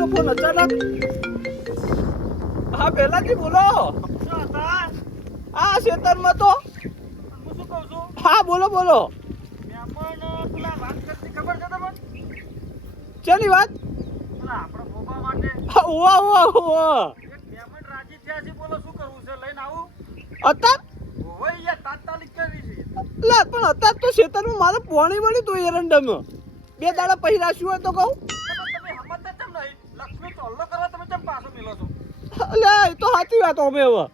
નો phone અચાનક. હા પહેલાથી બોલો. હા ખેતરમાં તો. હું શું કહું છું? હા બોલો બોલો. મહેમાન પેલા વાત કરતી ખબર છે તમને? શેની વાત? પેલા આપણા બોબા માટે ઓવા ઓવા ઓવા. એક મહેમાન રાજી થયા છે. બોલો શું કરવું છે? લઈને આવું? અત્યાર હોય યાર, તાત્કાલિક કરવી છે. લા પણ અત્યાર તો ખેતરમાં મારે પાણી વળી તો એરંડામાં 2 દાડા પહેલા શું હોય તો કહું. તમે સમજતા કેમ નહીં? લક્ષ્મી ચોલ્લો કરવા તમે કેમ પાછો મિલો છો? એટલે એ તો સાચી વાત અમે હવે.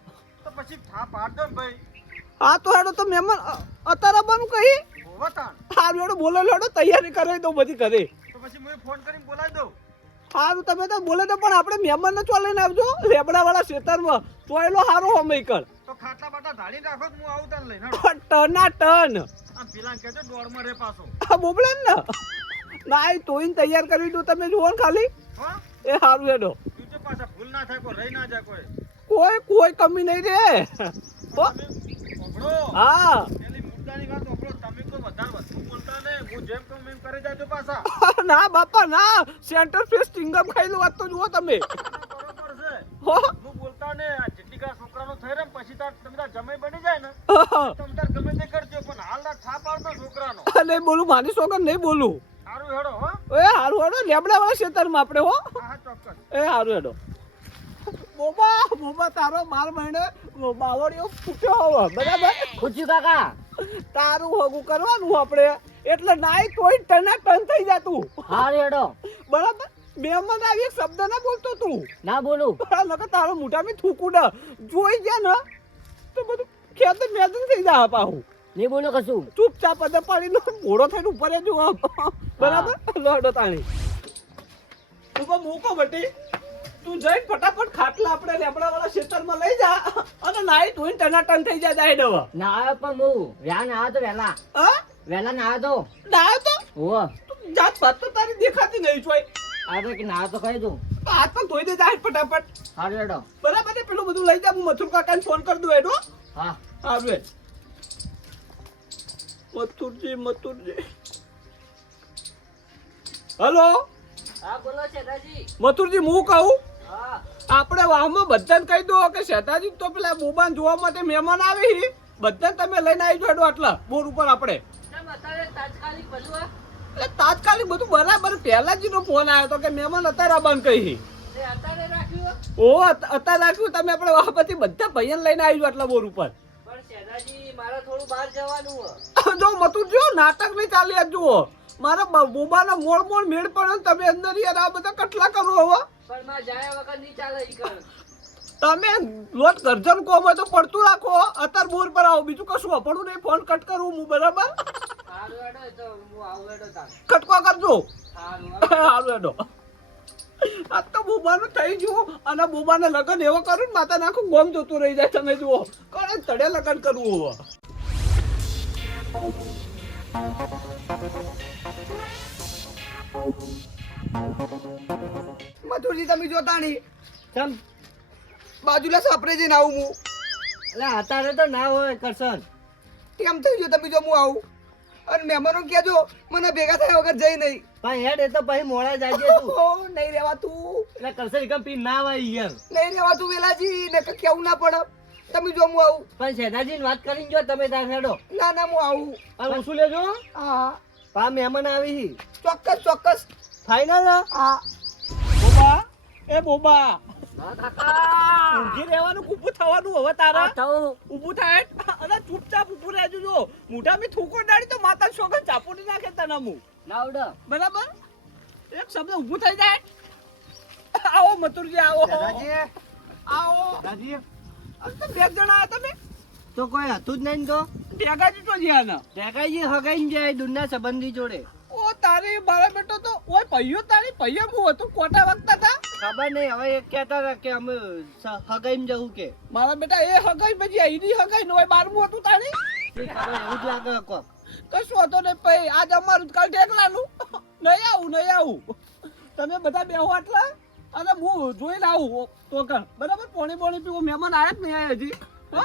તો પછી થા પાડ દો ને ભાઈ. હા તો હેડો તો મહેમાન અત્યારે આવવાનું કહી. હોવા તાણ. સારું હેડો બોલે હેડો તૈયારી કરાવી દઉં બધી ઘરે. તો પછી હું ફોન કરીને બોલાવી દઉં. સારું તમે તો બોલે તો પણ આપણે મહેમાનને ચો લઈને આવજો લેબડાવાળા ખેતરમાં ચોયલો સારો અમે કર. તો ખાટલા બાટા ધાડી રાખો તો હું આવું તાન લઈને. ટના ટન આ પેલા કહેજો દોડમાં રે પાછો. આ બોબલે ને ના એ તોઈને તૈયાર કરી દઉં તમે જુઓ ને ખાલી. હા? એ સારું હેડો. તું તો પાછા ભૂલ ના થાય, કોઈ રહી ના જાય કોઈ. કોઈ કમી નહીં રે. હો? તમે સાંભળો. હા પેલી મુદ્દાની વાત સાંભળો. તમે કોઈ વધારે વધુ બોલતા ને. હું જેમ કહું એમ કરી જાજો પાછા. ના બાપા ના સેન્ટર ફેસ ટિંગમ ખાઈલું વાત તો જુઓ તમે. બરોબર છે. હો હું બોલતા ને આ જેટલી કા છોકરાનો થઈ રહે ને પછી તાર તમે તાર જમાઈ બની જાય ને તમે તાર ગમે તે કરજો, પણ હાલ ના થાપ આવતો છોકરાનો. નહીં બોલું મારી સોગન નહીં બોલું. સારું હેડો. હો? એ સારું હેડો લેબડાવાળા ખેતરમાં આપણે હો. હા હા ચોક્કસ. એ સારું હેડો. બોબા તારો 12 મહિને બાવળીઓ ફૂટ્યો હવે બરાબર. ખુશી કાકા તારું હગું કરવાનું આપણે એટલે નાઈ કોઈ ટના ટન થઈ જાતું હાર હેડો બરાબર. મહેમાન આવી એક શબ્દ ના બોલતો તું. ના બોલું નકર તારો મોઢામાં થૂકું ને જોઈ ગયા ને તો બધું ખેત મેદન થઈ જાય પાહું. નહીં બોલો કશું. ચૂપચાપ પદે પડીને મોડો થઈને ઉપર જ જો બરાબર. લોડો તાણી ઉપર મૂકો બટી. તું જઈને ફટાફટ ખાટલા આપણે લેબડાવાળા ખેતરમાં લઈ જા અને નાઈ ધોઈને ટનાટન થઈ જાય જાય દવા. ના આવ્યો પણ હું વ્યા ના આવ્યો તો વહેલા હા વહેલા ના આવ્યો ના તો તો હો તું જાત ભાત તો તારી દેખાતી નહીં જોઈ. આવે કે ના આવ્યો તો કહી દઉં. તો હાથ પણ ધોઈ દે જાય ફટાફટ હાર હેડો. બરાબર ને. પેલું બધું લઈ જા. હું મથુર કાકાને ફોન કરી દઉં એનો. હા આવે મથુરજી હલો હા બોલો શેઠાજી. મથુરજી હું કહું હા આપણે વાહમાં બધાને કહી દો કે શેઠાજી તો પેલા બોબાને જોવા માટે મહેમાન આવી બધાને તમે લઈને આવી જાડો આટલા બોર ઉપર આપણે. કેમ અત્યારે તાત્કાલિક બધું એટલે તાત્કાલિક બધું બરાબર. પહેલાજીનો ફોન આવ્યો હતો કે મહેમાન અત્યારે આવવાનું કહી. અત્યારે રાખ્યું ઓ અત્યારે રાખ્યું. તમે આપણે વાહમાંથી બધા ભાઈઓને લઈને આવી જાઓ આટલા બોર ઉપર. પણ શેઠાજી મારે થોડું બહાર જવાનું જો મથુરજી નાટક નહીં ચાલી આ જુઓ. મારા બોબાનો મોડ મેળ પડ્યો ને તમે અંદર યાર આ બધા કટલા કરો હવે. પણ માં જાય વગર નહીં ચાલે ઈ કર. તમે લોટ ગરજન કોમ હોય તો પડતું રાખો. અત્યારે બોર પર આવો. બીજું કશું અપડું નહીં. ફોન કટ કરું હું બરાબર. હારું હેડો તો હું આવું હેડો તાર. કટકો કરજો. હારું સારું હેડો. આ તો બોબાનું થઈ ગયું અને બોબાને લગન એવો કરું ને માતા નાખું ગોમ જોતું રહી જાય. તમે જુઓ કોણે તળે લગન કરવું હવે. મથુરજી તમે જોતા નહીં ચમ બાજુલા સાપરે જઈને આવું હું. એટલે અત્યારે તો ના હોય કરશન. કેમ થઈ ગયું તમે જો હું આવું અને મહેમાનો કહેજો મને ભેગા થયા વગર જઈ નહીં. પણ હેડ એ તો પછી મોડા જાય તું. નહીં રેવાતું. એટલે કરશન એકમ પી ના આવે યાર. નહીં રેવાતું વેલાજી ને કેવું ના પડે. તમે જો હું આવું. પણ શેઠાજી વાત કરીને જો તમે તાર હેડો. ના ના હું આવું. અને હું શું લેજો હા પા મહેમાન આવી ચોક્કસ ફાઈનલ ના હા. બોબા એ બોબા હા કાકા ઊંઘી રહેવાનું ઊભું થવાનું હવે તારા. થવું ઊભું થાય અને ચૂપચાપ ઊભું રહેજો. જો મોઢામાં થૂકો ડાળી તો માતા છોકરા ચાપોડી નાખે તને હું ના ઉડો બરાબર. એક શબ્દ ઊભું થઈ જાય. આવો મથુરજી આવો આવો. તો 2 જણા હતા તમે તો કોઈ હતું જ નહીં તો ભેગાજી તો જ્યાં ને ટેકાજી હગાઈને જાય દુનિયા સંબંધી જોડે. ઓ તારી મારા બેટો તો ઓય પૈયો તારી પૈયો હું હતું કોટા વખતા હતા. ખબર નહીં હવે એક કહેતા હતા કે અમે હગાઈને જવું કે મારા બેટા એ હગાઈ પછી અહીંની હગાઈ નો 12મું હતું તારી. ખબર એવું જ લાગે કોક. કશું હતો ને પૈ આજ અમારું કાલ ઢેકલાનું. નહીં આવું. તમે બધા બેહો આટલા અને હું જોઈને આવું તો કર બરાબર. પોણી પીવું. મહેમાન આયા જ નહીં આયા હજી.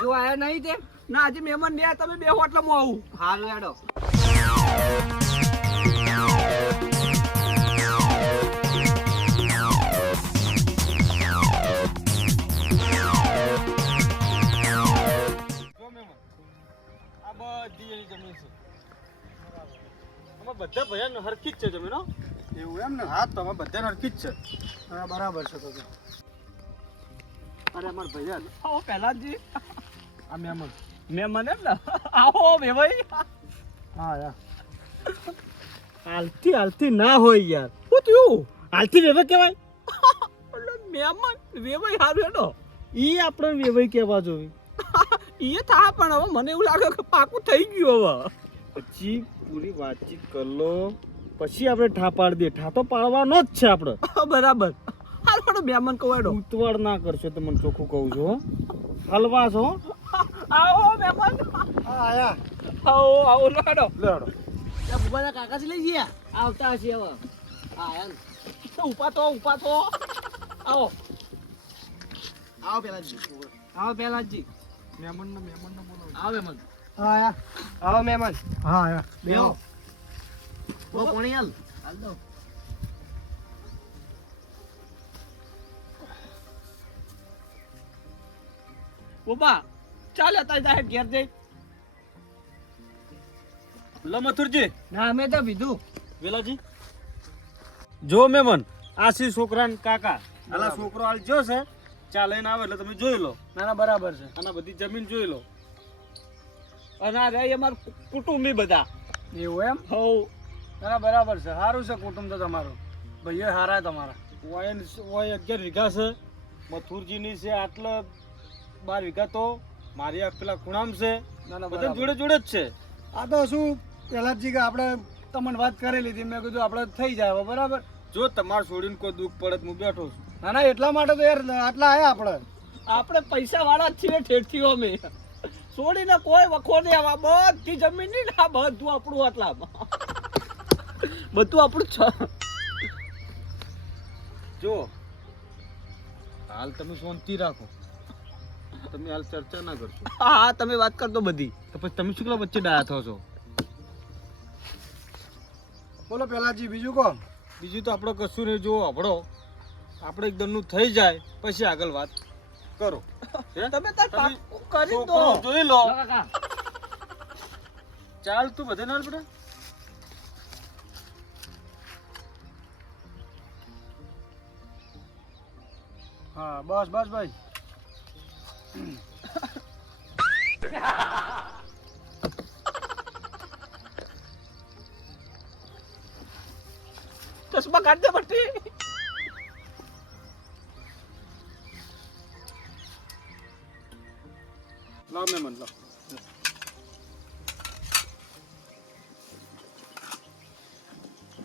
હજુ આયા નહીં તે ના હજી મહેમાન નહીં આયા. તમે બેહો એટલે હું આવું. હારું હેડો. બધા ભૈયા હરખી જ છે જમીન હો. એવું એમ ને? હા તમે બધા હરખી જ છે. હા બરાબર છે તો. અરે અમાર ભૈયા આવો પહેલાજી આ મહેમાન. મહેમાન એમ ને આવો વેવાઈ હા યાર હાલથી ના હોય યાર. શું થયું હાલથી વેવે કહેવાય. એટલે મહેમાન વેવાઈ હારું હેડો ઈ આપણે વેવાઈ કહેવા જોઈએ. એ થા પણ હવે મને એવું લાગે કે પાકું થઈ ગયું હવે પછી પૂરી વાતચીત કર લો પછી આપણે ઠા પાડી દઈએ. ઠા તો પાડવાનો જ છે આપણે. બરાબર હારું હેડો મહેમાન કહો હેડો ઉતવાડ ના કરશો તો મને ચોખ્ખું કહું છું હો. હલવા છો હો. આવો મહેમાન હા આયા આવો લો હેડો લેડો. ભૂપાના કાકા થી લઈ ગયા આવતા હશે હવે. હા એમ ઉપા તો આવો આવો પેલાજી. આવો પેલાજી. મહેમાન બોલો. આવો મહેમાન. હા આયા. આવો મહેમાન. હા આયા. બેહો. બહુ પાણી હાલ દો. ઉપા ચાલ હતા જાય ઘેર જઈ લો મથુરજી. ના અમે તો પીધું. વેલાજી જો મહેમાન આ સી છોકરાને કાકા આલા છોકરો હાલ જો છે ચા લઈને આવે એટલે તમે જોઈ લો. ના ના બરાબર છે. અને બધી જમીન જોઈ લો. અને આ રહ્યા અમાર કુટુંબી બધા એવું એમ? હો ના ના બરાબર છે. સારું છે કુટુંબ તો તમારું. ભાઈઓ હારા તમારા. ઓય 11 વીઘા છે. મથુરજીની છે આટલા 12 વીઘા તો મારી આ પેલા ખૂણામ છે. ના ના બધા બરાબર. જોડે જ છે. આ તો શું પહેલાજી કે આપણે તમને વાત કરી લીધી. મેં કીધું આપણે થઈ જાય હવે બરાબર. જો તમારે છોડીને કોઈ દુઃખ પડે તો હું બેઠો છું. ના ના એટલા માટે તો યાર આટલા આયા આપણે. આપણે પૈસા વાળા જ છીએ ઠેઠથી અમે છોડીને કોઈ વખો નહીં આવા બધી જમીન ની ને આ બધું આપણું આટલા બધું આપણું જ છે જો હાલ તમે શાંતિ રાખો. તમે હાલ ચર્ચા ના કરશો હા હા તમે વાત કરતો બધી તો પછી તમે શું વચ્ચે ડાયા થો છો. બોલો પહેલાજી બીજું કહો. બીજું તો આપણે કશું નહીં. જો આપણો આપણે એકદમનું થઈ જાય પછી આગળ વાત કરો. હે? તમે તાર પાકું કરી દો છોકરો જોઈ લો. કાકા ચાલ તું બધે ના બેટા. હા બસ બસ ભાઈ. ચશ્મા કાઢ દે બટ્ટી લાવ મહેમાન લાવ.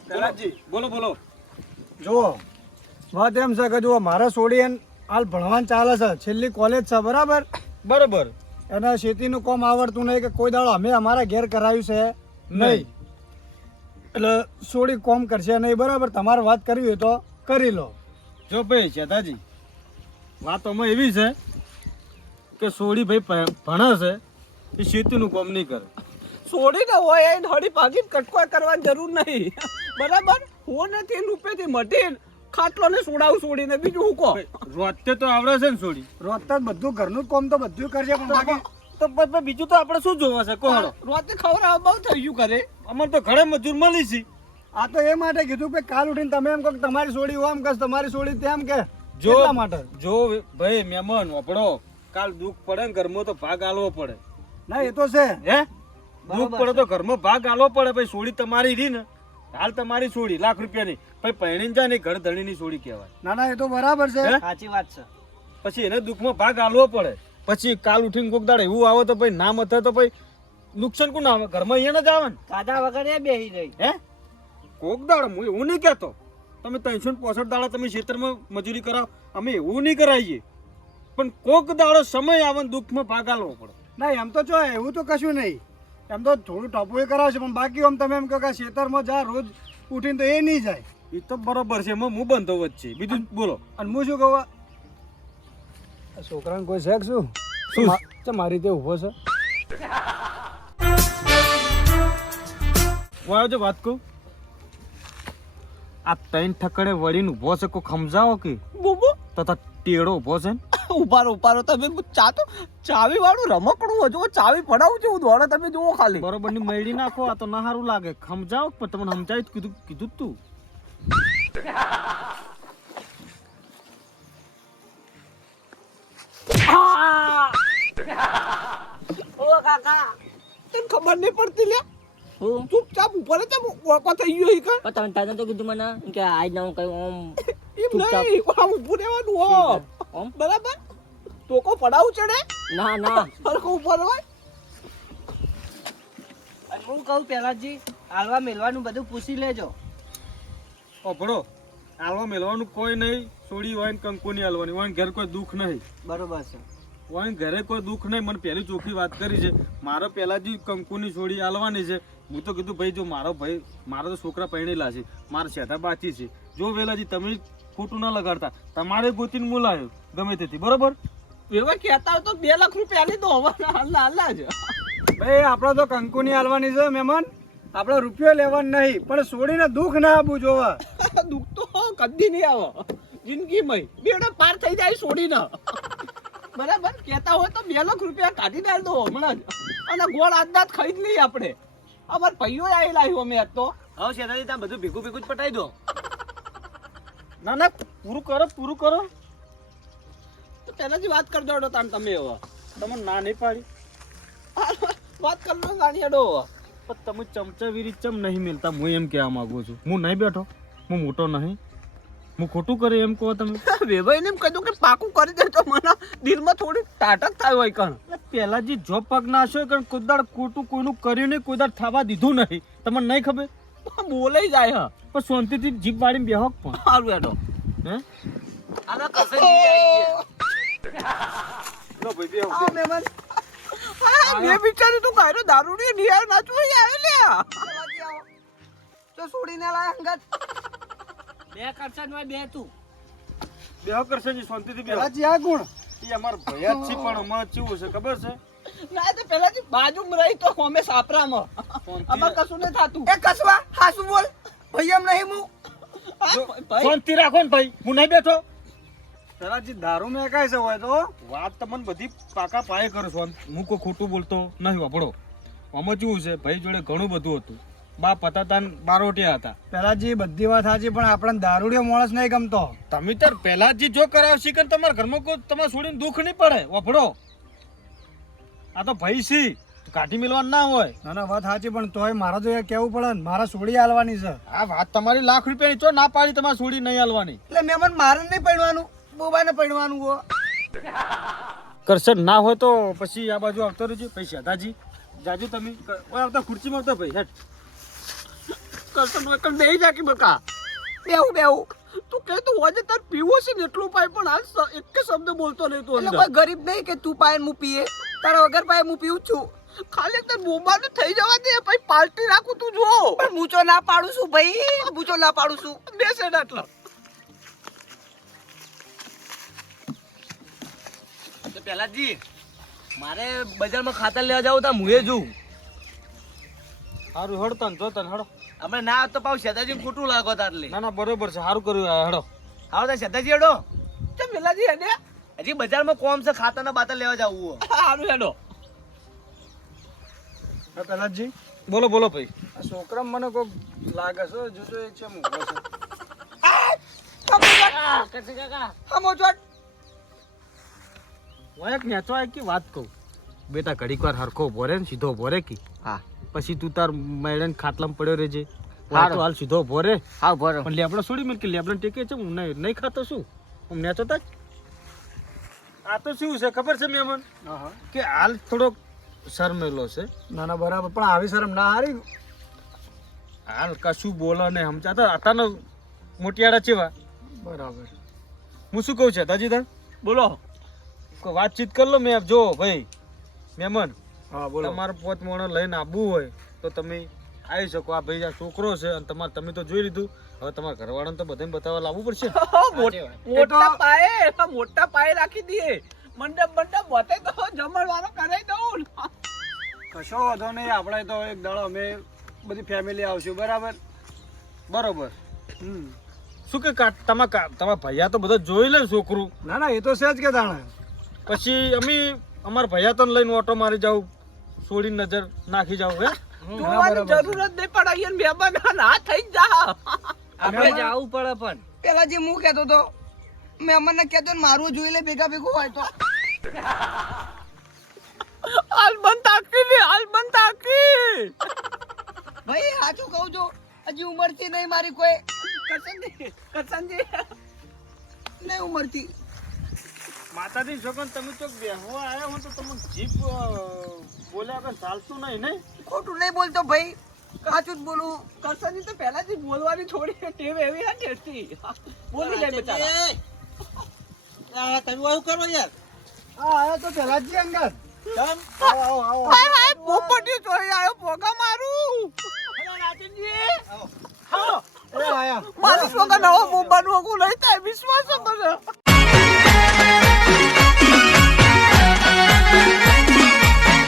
પહેલાજી બોલો બોલો. જુઓ વાત એમ છે કે જુઓ મારા છોડી એને હાલ ભણવાનું ચાલે છે. છેલ્લી કોલેજ છે બરાબર. બરોબર. એને ખેતીનું કામ આવડતું નહીં કે કોઈ દાડો અમે અમારા ઘેર કરાવ્યું છે નહીં. એટલે છોડી કોમ કરશે નહીં બરાબર. તમારે વાત કરવી હોય તો કરી લો. જો ભાઈ ચેતાજી વાતોમાં એવી છે કે સોડી ભાઈ ભણે છે એ ખેતીનું કામ નહીં કરે. છોડીને હોય એને હળી ભાગીને કટકોય કરવાની જરૂર નહીં બરાબર હું નથી રૂપેથી મટીને ખાટલો ને સોડાવું છોડીને બીજું હું કહો રોતે તો આવડે છે ને સોડી. રોજતા જ બધું ઘરનું જ કામ તો બધું કરશે પણ બાકી તો પછી બીજું તો આપણે શું જોવા છે કહો. રોતે ખવડાવવા બહુ થઈ ગયું કરે અમારે તો ઘરે મજૂર મળી છે. આ તો એ માટે કીધું કે કાલ ઉઠીને તમે એમ કહો કે તમારી છોડી ઓમ કે તમારી છોડી તેમ કે જો એટલા માટે. જો ભાઈ મહેમાન વાપડો કાલ દુઃખ પડે ને ઘરમાં તો ભાગ આલવો પડે. ના એ તો છે. હે દુઃખ પડે તો ઘરમાં ભાગ આલવો પડે. ભાઈ સોડી તમારી રહી ને હાલ તમારી સોડી લાખ રૂપિયાની પછી પહેણીને જાય ને ઘર ધણીની સોડી કહેવાય. ના ના એ તો બરાબર છે. હે? સાચી વાત છે. પછી એને દુઃખમાં ભાગ આલવો પડે. પછી કાલ ઉઠીને કોક દાડે એવું આવે તો ભાઈ ના મથે તો ભાઈ નુકસાન કોણ આવે? ઘરમાં અહીંયા જ આવે ને. ખાધા વગર એ બેહી રહી. હે કોક દાડે હું એવું નહીં કહેતો તમે 365 દાડા તમે ખેતરમાં મજૂરી કરાવો અમે એવું નહીં કરાવીએ પણ કોક દાડો સમય આવે ને દુઃખમાં ભાગ આલવો પડે. ના એમ તો જો એવું તો કશું નહીં. એમ તો થોડું ટપું એ કરાવશે પણ બાકી આમ તમે એમ કહો કે ખેતરમાં જા રોજ ઉઠીને તો એ નહીં જાય. એ તો બરોબર છે એમાં હું બંધો વચ્ચે બીજું બોલો. અને હું શું કહું આ છોકરાને કોઈ છે કે શું મારી રીતે ઊભો છે. વાયો જો વાત કહું આ 3 ઠકડે વળીને ઊભો છે કોઈ સમજાવો કે બુબુ તથા ટેડો ઊભો છે ને ઉભારો તમે ચા તો ચાવી વાળું રમકડું હજુ ચાવી પડાવું છે હું દોડે તમે જુઓ ખાલી બરોબર ની મેળી નાખો આ તો ના સારું લાગે સમજાવો પણ તમને સમજાવી જ કીધું જ તું ઓ કાકા તને ખબર નહીં પડતી લે હું ચૂપચાપ ઉપર જ ઓકો થઈ ગયો ઈ કણ પણ તમે તો કીધું મને કે આજ ના હું કઈ ઓમ એમ ચૂપચાપ. નહીં આમ ઊભું રહેવાનું હો ઓમ બરાબર ટોકો પડાવું ચડે ના ના સરખો ઉપર હોય અને હું કહું પહેલાજી હાલવા મેલવાનું બધું પૂછી લેજો ભણો હાલવા મેળવાનું કોઈ નહીં સોડી હોય ને કંકુ નહીં હાલવાની હોય ને ઘેર કોઈ દુઃખ નહીં બરોબર છે હોય ને ઘરે કોઈ દુઃખ નહીં મને પહેલી ચોખ્ખી વાત કરી છે મારે પહેલા જ કંકુની સોડી હાલવાની છે હું તો કીધું ભાઈ જો મારો ભાઈ મારા તો છોકરા પરણેલા છે મારા શેઠા બાચી છે જો વેલાજી તમે ખોટું ન લગાડતા તમારે ગોતીને બોલાયો ગમે તેથી બરોબર એવા કહેતા હોય તો 2 લાખ રૂપિયા આલી દો હવે હાલ જ ભાઈ આપણે તો કંકુની હાલવાની છે મહેમાન આપણે રૂપિયો લેવાનો નહીં પણ છોડીને દુઃખ ના આપવું જોવા દુઃખ તો કદી નહીં આવે જિંદગીમાં બેડો પાર થઈ જાય છોડીને બરાબર કહેતા હોય તો 2 લાખ રૂપિયા કાઢી ડાલ દો હમણાં જ અને ગોળ આદાત ખાઈ જ લઈએ આપણે અમાર ભાઈઓ આવેલા આવ્યો મેં આજ તો હવે શેતાજી તમે બધું ભેગું ભેગું જ પટાઈ દો ના ના પૂરું કરો તો પહેલાથી વાત કરી દો તાણ તમે હવે તમે ના નહીં પાડી વાત કરી લો ગાડી હેડો પણ તમે ચમચાવીરી ચમ નહીં મિલતા હું એમ કહેવા માંગુ છું હું નહીં બેઠો હું મોટો નહીં હું ખોટું કરે એમ કહો તમે વેવાઈને એમ કીધું કે પાકું કરી દે તો મને દિલમાં થોડી ટાટક થાય હોય કણ પહેલા જે જોબ પગ નાખ્યો કારણ કોદાળ ખોટું કોઈનું કર્યું નહીં કોદાળ થવા દીધું નહીં તમને નહીં ખબર બોલાઈ જાય હા પણ શાંતિથી જીભ વાળીને બેહો પણ સારું હેડો હે આના કસનજી આવી લો ભાઈ બેહો આ મહેમાન હા મેં વિચાર્યું તું કાયરો દારૂડી નિયાર નાચવા આવે લે તો છોડીને લાય અંગત બે કરશન માં બે તું બેહો કરશે જી શાંતિથી બેહો પેલાજી આ ગુણ એ અમાર ભયા જ છે પણ અમાર કેવું છે ખબર છે ના તો પેલાથી બાજુમાં રહી તો અમે સાપરામાં અમાર કશું નહીં થાતું એ કસવા હાસુ બોલ ભાઈ એમ નહીં હું ભાઈ શાંતિ રાખો ને ભાઈ હું નહીં બેઠો પેલાજી દારૂ મેં કાય છે હોય તો વાત તમને બધી પાકા પાયે કરો છો હું કોઈ ખોટું બોલતો નહીં વાપરો આમાં કેવું છે ભાઈ જોડે ઘણું બધું હતું બાપ હતા તાન બારોટિયા હતા પેલાજી બધી વાત સાચી પણ આપણે દારૂડિયો માણસ નહીં ગમતો તમે તાર પહેલા જ જો કરાવશી કે તમારા ઘરમાં કોઈ તમારે છોડીને દુઃખ નહીં પડે વાપરો આ તો ભાઈ સી કાઢી મેળવાનું ના હોય ના ના વાત સાચી પણ તોય મારે તો એ કેવું પડે ને મારા છોડી હાલવાની છે આ વાત તમારી લાખ રૂપિયાની ચો ના પાડી તમારે છોડી નહીં હાલવાની એટલે મહેમાન મારે નહીં પડવાનું બોબાને પડવાનું હો કરશન ના હોય તો પછી આ બાજુ આવતો રહેજો પૈસા દાજી જાજુ તમે આવતા ખુરશીમાં આવતા ભાઈ હેઠ કરશન વકલ બેહી જા કે બકા બેહું તું કે તું હોજે તાર પીવો છે ને એટલું પાય પણ હાલ એક કે શબ્દ બોલતો નહીં તું અંદર કોઈ ગરીબ નહીં કે તું પાય હું પીએ તારા વગર પાય હું પીવું છું ખાલી તાર બોબાનું થઈ જવા દે પછી પાર્ટી રાખું તું જો પણ મૂચો ના પાડું છું ભાઈ મૂચો ના પાડું છું બેસે આટલા તો પહેલાજી મારે બજારમાં ખાતર લેવા જાવ તો મુએ જોઉં સારું હડો તને જો તને હડો આપણે ના તો પાછું શેતાજી ખોટું લાગો તારલે ના ના બરોબર છે સારું કર્યું આ હડો આવો તો શેતાજી હેડો ચમ વેલાજી હેડે હજી બજારમાં કોમ છે ખાતરના બાતર લેવા જવું સારું હેડો પેલાજી બોલો બોલો ભાઈ આ છોકરા મને કોઈ લાગે છે જોજો એ છે મૂકો છે હમો ચોટ વાયક નેચો આય કે વાત કહું બેટા ઘડીક વાર હરખો ભોરે ને સીધો ભોરે કી હા પછી તું તાર મેડન ખાટલામાં પડ્યો રહેજે તો હાલ સીધો ભોરે હા બરો પણ લેબડો છોડી મેલ કે લેબડો ટેકે છે હું નહીં ખાતો શું હું નેચો તા આ તો શું છે ખબર છે મહેમાન કે હાલ થોડોક શરમેલો છે ના ના બરાબર પણ આવી શરમ ના હારી હાલ કશું બોલો ને સમજાતા આતાનો મોટિયાળા ચેવા બરાબર હું શું કહું છે દાજી તને બોલો કોઈ વાતચીત કર લો મેં જો ભાઈ મહેમાન હા બોલો તમારે પોત મોણો લઈને આવવું હોય તો તમે આવી શકો આ ભાઈ આ છોકરો છે અને તમે તો જોઈ લીધું હવે તમારા ઘરવાળાને તો બધાને બતાવવા લાવવું પડશે મોટા પાયે રાખી દઈએ મંડપ બતાય તો જમણવાનો કરાઈ દઉં કશો વાંધો નહીં આપણે તો એક દાડો અમે બધી ફેમિલી આવશું બરાબર બરોબર શું કે તમારા ભૈયા તો બધા જોઈ લે છોકરું ના ના એ તો છે જ કે તાણે પછી અમે અમારા ભૈયા તને લઈને ઓટો મારી જાવ છોડીને નજર નાખી જાવ હે જોવાની જરૂર જ નહીં પડે અહીંયા મહેમાન ના થઈ જ જા આપણે જાવું પડે પણ પેલા જે હું કહેતો તો મહેમાનને કહેતો ને મારું જોઈ લે ભેગા ભેગું હોય તો આલબન તાકી ભાઈ સાચું કહું છું હજી ઉંમરથી નહીં મારી કોઈ કરસનજી નહીં ઉંમરથી માતાજી છોકન તમે ચોક બેહવા આવ્યા હો તો તમને જીભ બોલ્યા વગર ચાલતું નહીં ને ખોટું નહીં બોલતો ભાઈ સાચું જ બોલું કરસનજી તો પહેલાથી બોલવાની થોડી ટેવ એવી હતી બોલી જાય બચારા તમે આવું કરો યાર હા આયો તો પેલા જ અંદર હાય પોપટી ચોરી આવ્યો પોકા મારું મારી વગર નવો મોબાઈલ વગર નહીં થાય વિશ્વાસ મને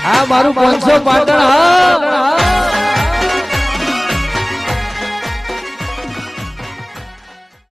આ મારું 500 પાટણ હા